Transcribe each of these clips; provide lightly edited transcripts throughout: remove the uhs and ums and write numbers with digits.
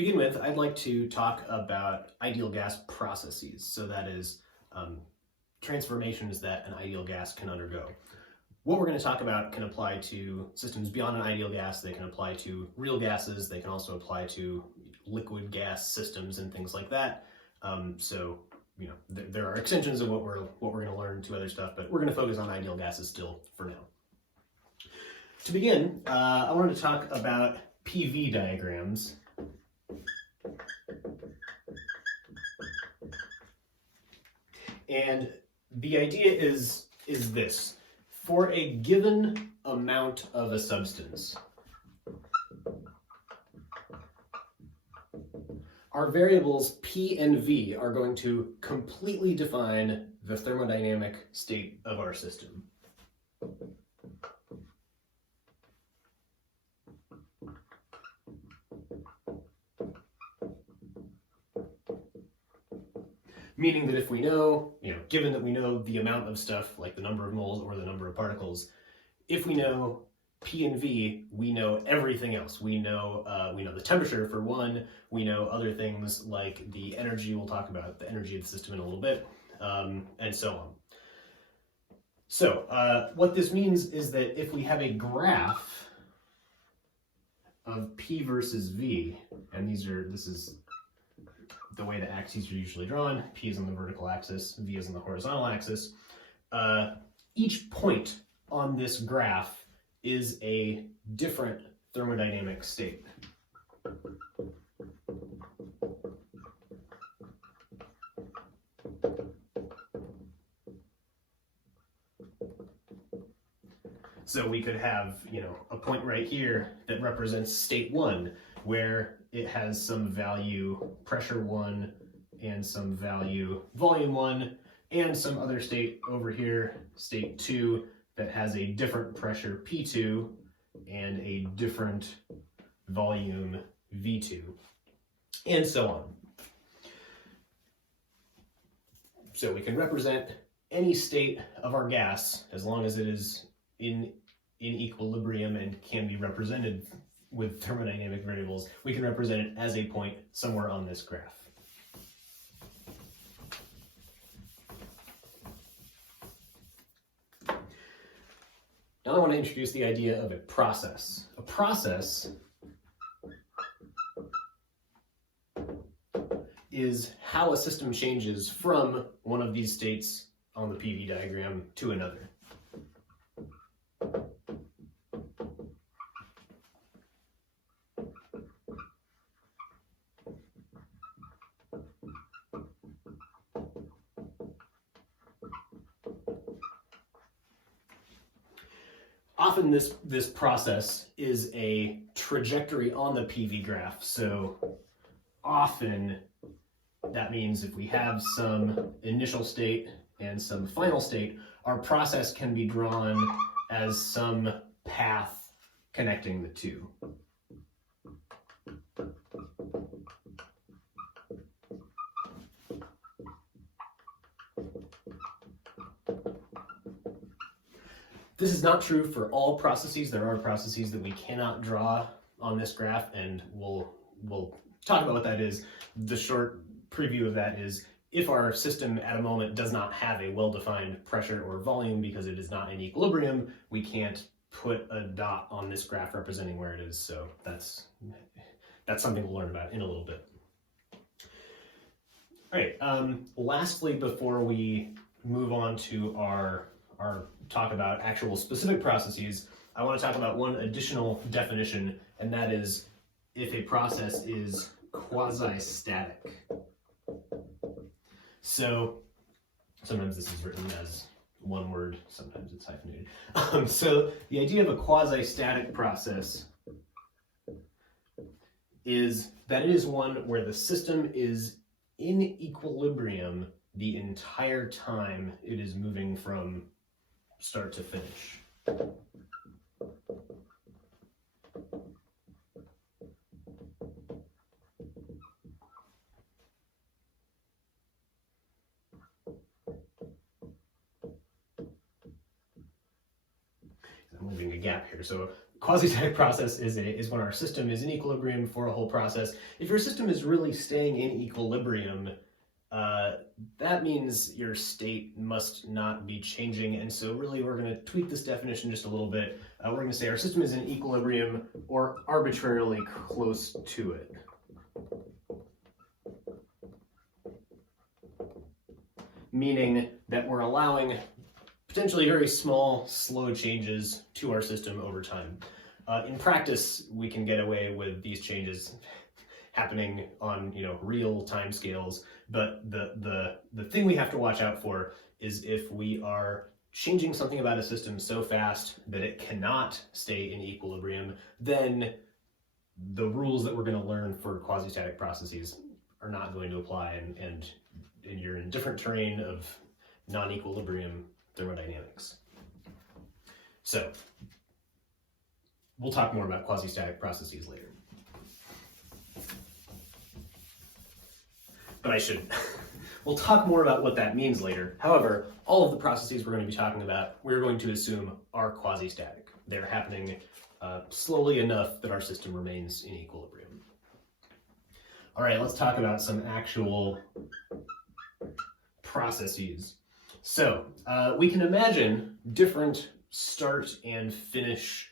begin with, I'd like to talk about ideal gas processes. So that is transformations that an ideal gas can undergo. What we're going to talk about can apply to systems beyond an ideal gas. They can apply to real gases. They can also apply to liquid gas systems and things like that. There are extensions of what we're going to learn to other stuff, but we're going to focus on ideal gases still for now. To begin, I wanted to talk about PV diagrams. And the idea is this. For a given amount of a substance, our variables P and V are going to completely define the thermodynamic state of our system. Meaning that if we know, given that we know the amount of stuff, like the number of moles or the number of particles, if we know P and V, we know everything else. We know the temperature for one, we know other things like the energy, we'll talk about the energy of the system in a little bit, and so on. So what this means is that if we have a graph of P versus V, and this is the way the axes are usually drawn. P is on the vertical axis, V is on the horizontal axis. Each point on this graph is a different thermodynamic state. So we could have, a point right here that represents state 1, where it has some value pressure 1 and some value volume 1, and some other state over here, state 2, that has a different pressure P2 and a different volume V2, and so on. So we can represent any state of our gas as long as it is in equilibrium and can be represented with thermodynamic variables. We can represent it as a point somewhere on this graph. Now I want to introduce the idea of a process. A process is how a system changes from one of these states on the PV diagram to another. Often this process is a trajectory on the PV graph. So often that means if we have some initial state and some final state, our process can be drawn as some path connecting the two. This is not true for all processes. There are processes that we cannot draw on this graph, and we'll talk about what that is. The short preview of that is if our system at a moment does not have a well-defined pressure or volume because it is not in equilibrium, we can't put a dot on this graph representing where it is. So that's something we'll learn about in a little bit. All right, lastly, before we move on to our talk about actual specific processes, I want to talk about one additional definition, and that is if a process is quasi-static. So sometimes this is written as one word, sometimes it's hyphenated. So the idea of a quasi-static process is that it is one where the system is in equilibrium the entire time it is moving from start to finish. I'm leaving a gap here. So quasi-static process is when our system is in equilibrium for a whole process. If your system is really staying in equilibrium, that means your state must not be changing. And so really we're going to tweak this definition just a little bit. We're going to say our system is in equilibrium or arbitrarily close to it. Meaning that we're allowing potentially very small, slow changes to our system over time. In practice, we can get away with these changes happening on real time scales, but the thing we have to watch out for is if we are changing something about a system so fast that it cannot stay in equilibrium, then the rules that we're going to learn for quasi-static processes are not going to apply, and you're in a different terrain of non-equilibrium thermodynamics. So we'll talk more about quasi-static processes later. But we'll talk more about what that means later. However, all of the processes we're going to be talking about, we're going to assume are quasi-static. They're happening slowly enough that our system remains in equilibrium. All right, let's talk about some actual processes. So we can imagine different start and finish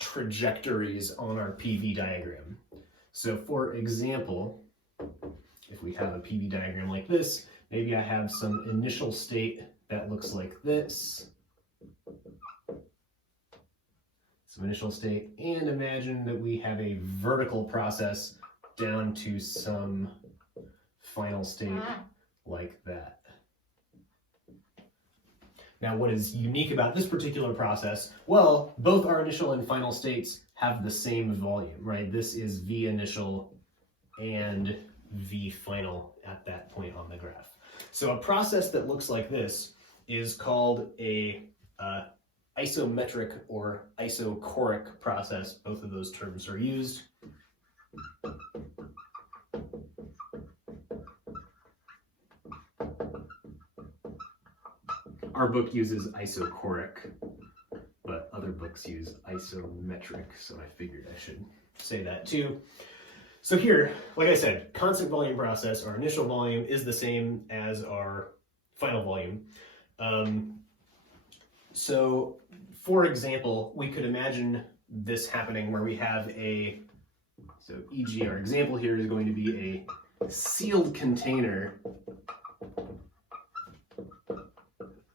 trajectories on our PV diagram. So for example, if we have a PV diagram like this, maybe I have some initial state that looks like this. Some initial state, and imagine that we have a vertical process down to some final state like that. Now, what is unique about this particular process? Well, both our initial and final states have the same volume, right? This is V initial and V final at that point on the graph. So a process that looks like this is called a isometric or isochoric process. Both of those terms are used. Our book uses isochoric, but other books use isometric, so I figured I should say that too. So here, like I said, constant volume process, our initial volume is the same as our final volume. So for example, we could imagine this happening where we have so e.g. our example here is going to be a sealed container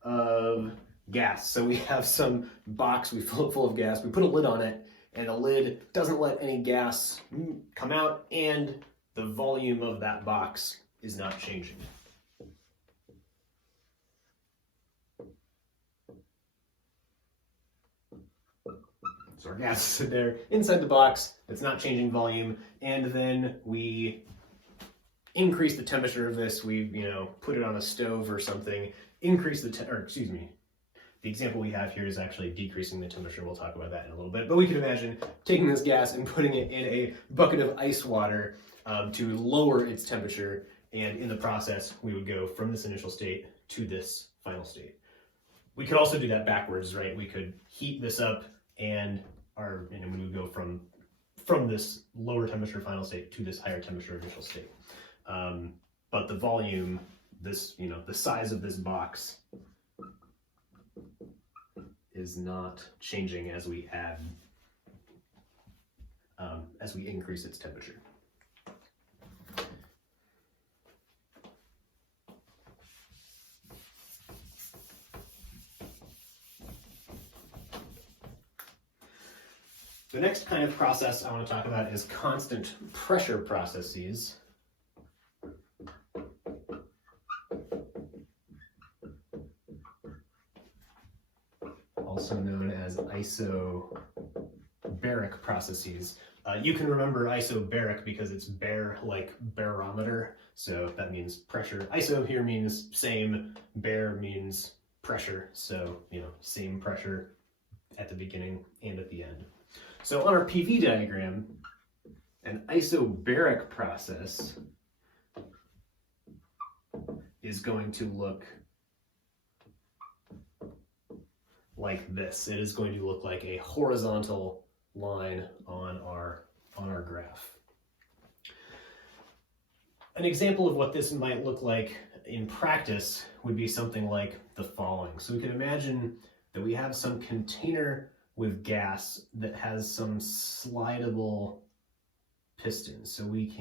of gas. So we have some box, we fill it full of gas, we put a lid on it, and the lid doesn't let any gas come out, and the volume of that box is not changing. So our gas is there inside the box, it's not changing volume, and then we increase the temperature of this, we put it on a stove or something, increase the the example we have here is actually decreasing the temperature. We'll talk about that in a little bit. But we can imagine taking this gas and putting it in a bucket of ice water to lower its temperature. And in the process, we would go from this initial state to this final state. We could also do that backwards, right? We could heat this up and we would go from this lower temperature final state to this higher temperature initial state. But the volume, the size of this box is not changing as we as we increase its temperature. The next kind of process I want to talk about is constant pressure processes. Also known as isobaric processes. You can remember isobaric because it's bare like barometer, so that means pressure. Iso here means same, bare means pressure, so same pressure at the beginning and at the end. So on our PV diagram, an isobaric process is going to look like this. It is going to look like a horizontal line on our graph. An example of what this might look like in practice would be something like the following. So we can imagine that we have some container with gas that has some slidable pistons. So we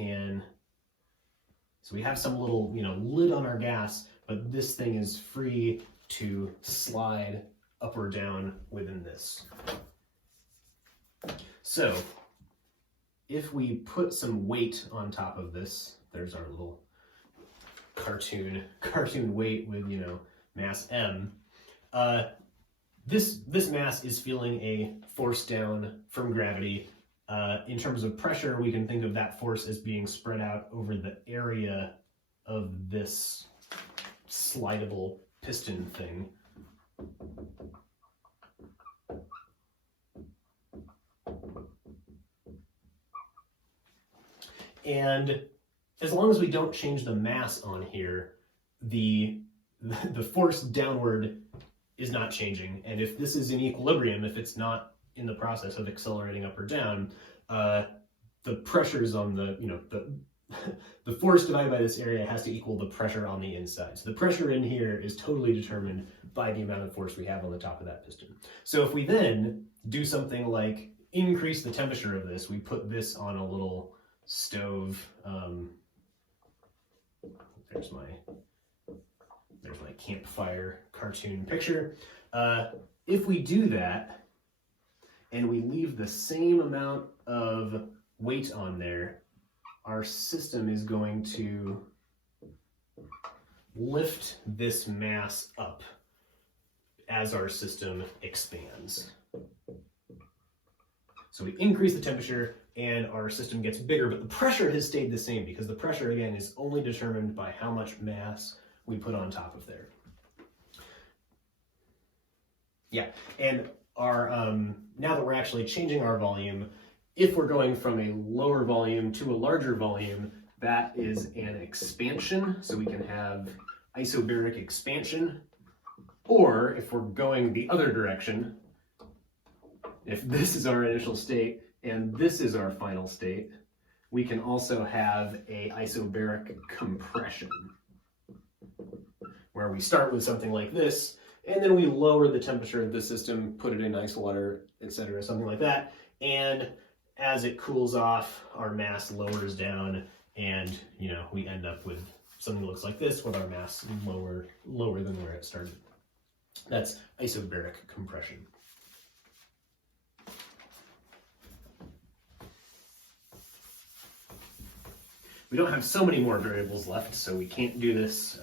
have some little, lid on our gas, but this thing is free to slide up or down within this. So if we put some weight on top of this, there's our little cartoon weight with, mass M. This mass is feeling a force down from gravity. In terms of pressure, we can think of that force as being spread out over the area of this slidable piston thing. And as long as we don't change the mass on here, the force downward is not changing. And if this is in equilibrium, if it's not in the process of accelerating up or down, the pressures on the force divided by this area has to equal the pressure on the inside. So the pressure in here is totally determined by the amount of force we have on the top of that piston. So if we then do something like increase the temperature of this, we put this on a little stove. There's my campfire cartoon picture. If we do that and we leave the same amount of weight on there, our system is going to lift this mass up as our system expands. So we increase the temperature and our system gets bigger, but the pressure has stayed the same because the pressure, again, is only determined by how much mass we put on top of there. Yeah, and our now that we're actually changing our volume, if we're going from a lower volume to a larger volume, that is an expansion. So we can have isobaric expansion, or if we're going the other direction, if this is our initial state and this is our final state, we can also have a isobaric compression, where we start with something like this, and then we lower the temperature of the system, put it in ice water, etc., something like that. And as it cools off, our mass lowers down, and we end up with something that looks like this, with our mass lower than where it started. That's isobaric compression. We don't have so many more variables left, so we can't do this.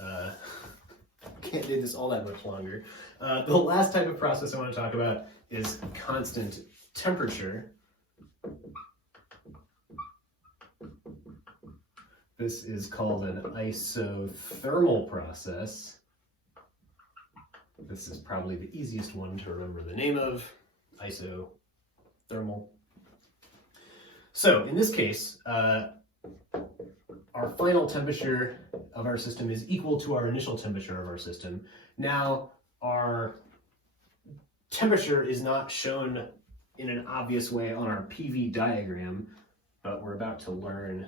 Can't do this all that much longer. The last type of process I want to talk about is constant temperature. This is called an isothermal process. This is probably the easiest one to remember the name of, isothermal. So in this case, our final temperature of our system is equal to our initial temperature of our system. Now, our temperature is not shown in an obvious way on our PV diagram, but we're about to learn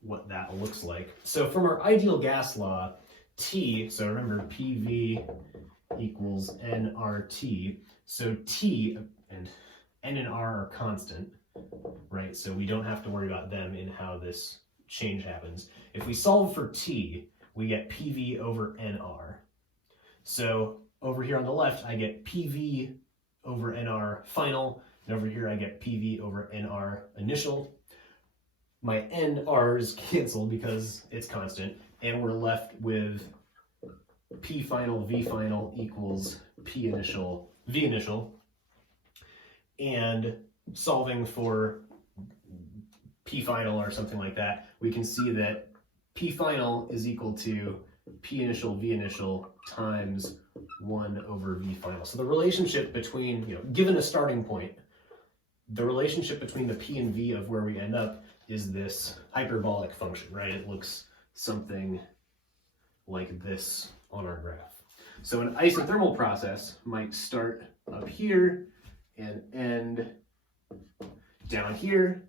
what that looks like. So from our ideal gas law, T, so remember PV equals nRT, so T and N and R are constant, right? So we don't have to worry about them in how this change happens. If we solve for T, we get PV over NR. So over here on the left, I get PV over NR final, and over here I get PV over NR initial. My NR's canceled because it's constant, and we're left with P final, V final equals P initial, V initial. And solving for P final or something like that, we can see that P final is equal to P initial, V initial times 1 over V final. So the relationship between, given a starting point, the relationship between the P and V of where we end up is this hyperbolic function, right? It looks something like this on our graph. So an isothermal process might start up here and end down here.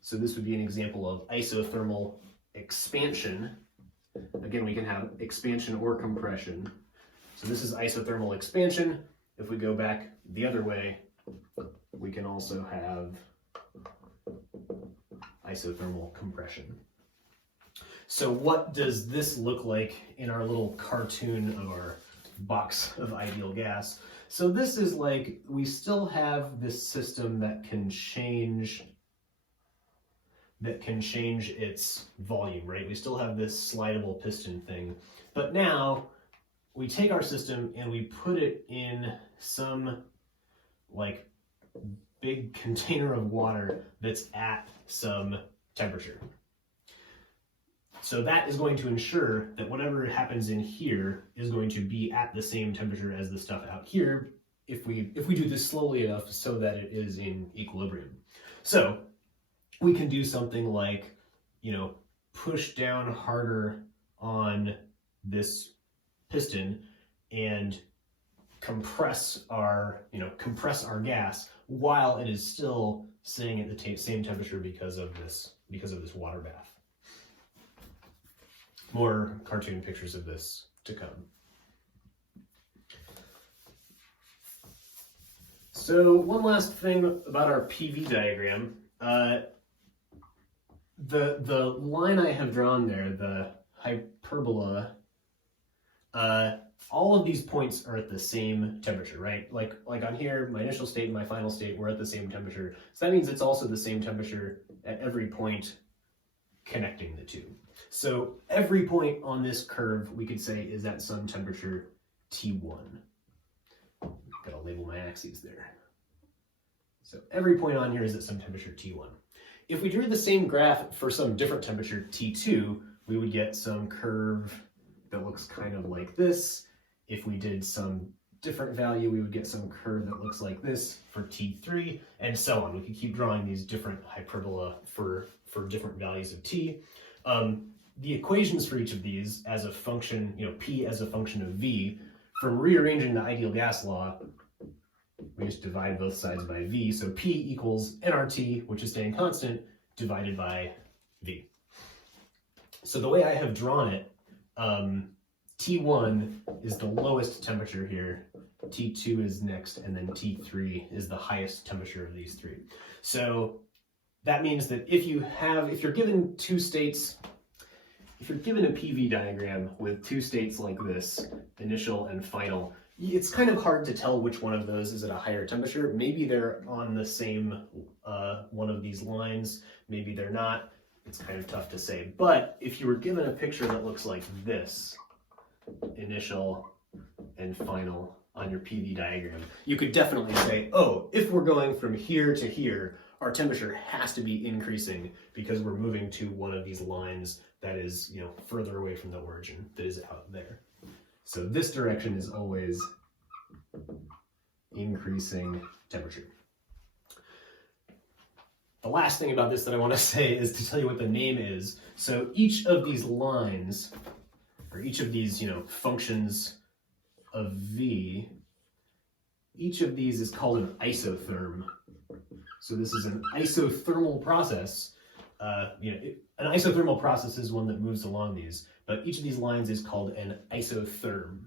So this would be an example of isothermal expansion. Again, we can have expansion or compression. So this is isothermal expansion. If we go back the other way, we can also have isothermal compression. So what does this look like in our little cartoon of our box of ideal gas? So this is like, we still have this system that can change its volume, right? We still have this slidable piston thing, but now we take our system and we put it in some like big container of water that's at some temperature. So that is going to ensure that whatever happens in here is going to be at the same temperature as the stuff out here if we do this slowly enough so that it is in equilibrium. So we can do something like, push down harder on this piston and compress our gas while it is still sitting at the same temperature because of this water bath. More cartoon pictures of this to come. So one last thing about our PV diagram. The line I have drawn there, the hyperbola, all of these points are at the same temperature, right? Like on here, my initial state and my final state were at the same temperature. So that means it's also the same temperature at every point connecting the two. So every point on this curve, we could say, is at some temperature T1. Gotta label my axes there. So every point on here is at some temperature T1. If we drew the same graph for some different temperature T2, we would get some curve that looks kind of like this. If we did some different value, we would get some curve that looks like this for T3, and so on. We could keep drawing these different hyperbola for different values of T. The equations for each of these as a function, P as a function of V, from rearranging the ideal gas law, we just divide both sides by V. So P equals nRT, which is staying constant, divided by V. So the way I have drawn it, T1 is the lowest temperature here, T2 is next, and then T3 is the highest temperature of these three. So that means that if you're given two states, if you're given a PV diagram with two states like this, initial and final, it's kind of hard to tell which one of those is at a higher temperature. Maybe they're on the same one of these lines, maybe they're not. It's kind of tough to say. But if you were given a picture that looks like this, initial and final on your PV diagram, you could definitely say, oh, if we're going from here to here, our temperature has to be increasing because we're moving to one of these lines that is, further away from the origin, that is out there. So this direction is always increasing temperature. The last thing about this that I want to say is to tell you what the name is. So each of these lines, or each of these, functions of V, each of these is called an isotherm. So this is an isothermal process. An isothermal process is one that moves along these, but each of these lines is called an isotherm.